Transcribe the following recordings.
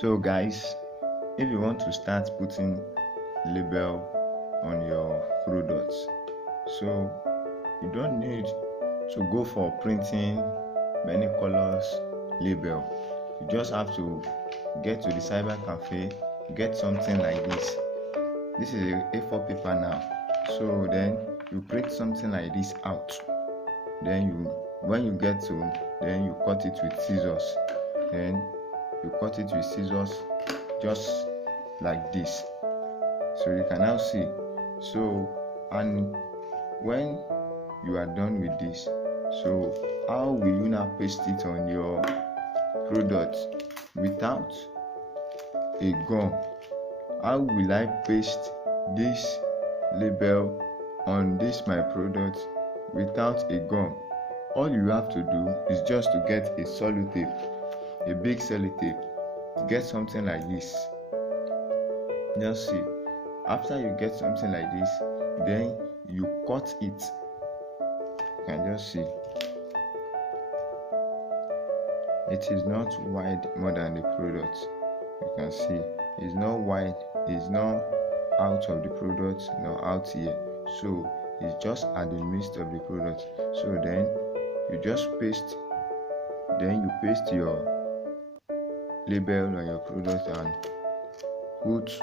So guys, if you want to start putting label on your products, so you don't need to go for printing many colors label. You just have to get to the cyber cafe, get something like this. This is a A4 paper now. So then you print something like this out. Then when you get to, then you cut it with scissors. Then you cut it with scissors just like this. So you can now see. So, and when you are done with this, so how will you now paste it on your product without a gum? How will I paste this label on this my product without a gum? All you have to do is just to get a sellotape, a big sellotape. Get something like this. Just see. After you get something like this, then you cut it. You can just see. It is not wide more than the product. You can see it's not wide, it's not out of the product, nor out here. So it's just at the midst of the product. So then you just paste, then you paste your label on your product and put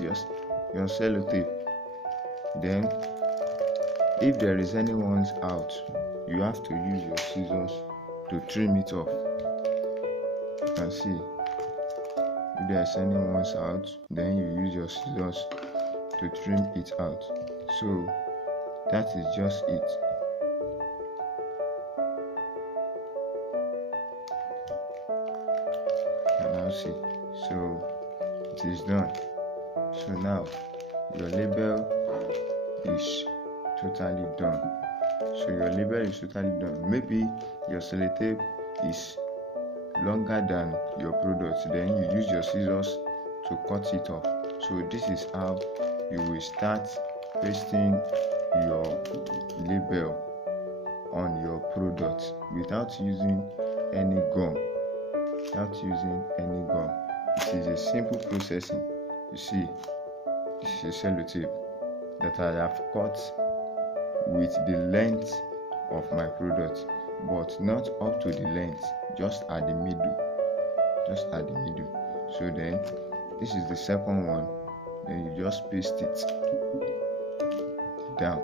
your sellotape. Then if there is any ones out, you have to use your scissors to trim it off. You can see if there is any ones out, then you use your scissors to trim it out. So that is just it. You can now see. So it is done. So now your label is totally done. So your label is totally done. Maybe your sellotape is longer than your product, then you use your scissors to cut it off. So this is how you will start pasting your label on your product without using any gum. It is a simple processing. You see, this is a sellotape that I have cut with the length of my product, but not up to the length, just at the middle. So then this is the second one. Then you just paste it down.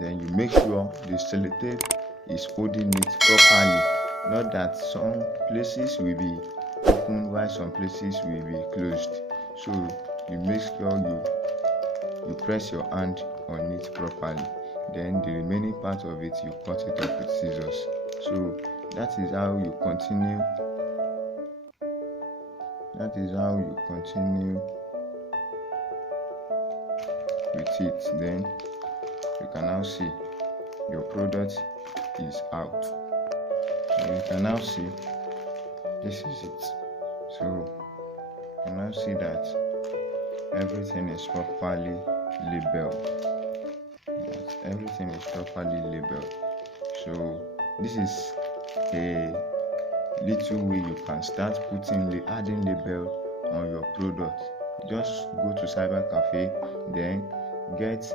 Then you make sure the sellotape is holding it properly. Not that some places will be open while some places will be closed. So you make sure you press your hand on it properly. Then the remaining part of it, you cut it off with scissors. So that is how you continue with it. Then you can now see your product is out. So you can now see this is it. So you can now see that everything is properly labeled. Everything is properly labeled. So this is a little way you can start adding label on your product. Just go to cyber cafe, then get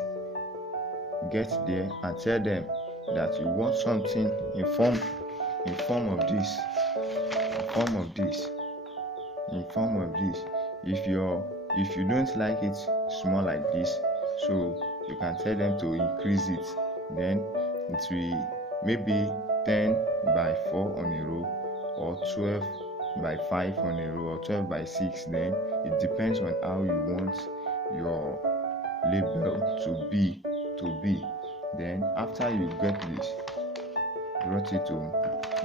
there and tell them that you want something in form of this. If you don't like it small like this, so you can tell them to increase it. Then it will maybe 10 by 4 on a row, or 12 by 5 on a row, or 12 by 6. Then it depends on how you want your label to be. Then after you get this, brought it home,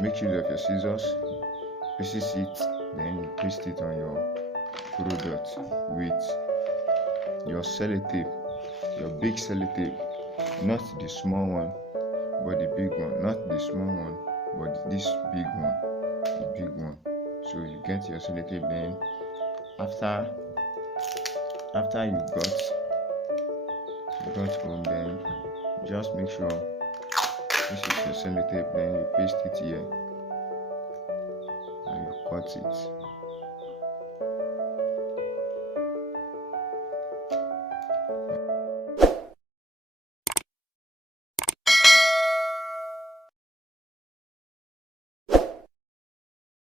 make use of your scissors, pieces it, then you paste it on your product with your sellotape, your big sellotape, not the small one but the big one, not the small one but this big one. So you get your sellotape. Then after you got home, then just make sure This is your sellotape, then you paste it here and you cut it.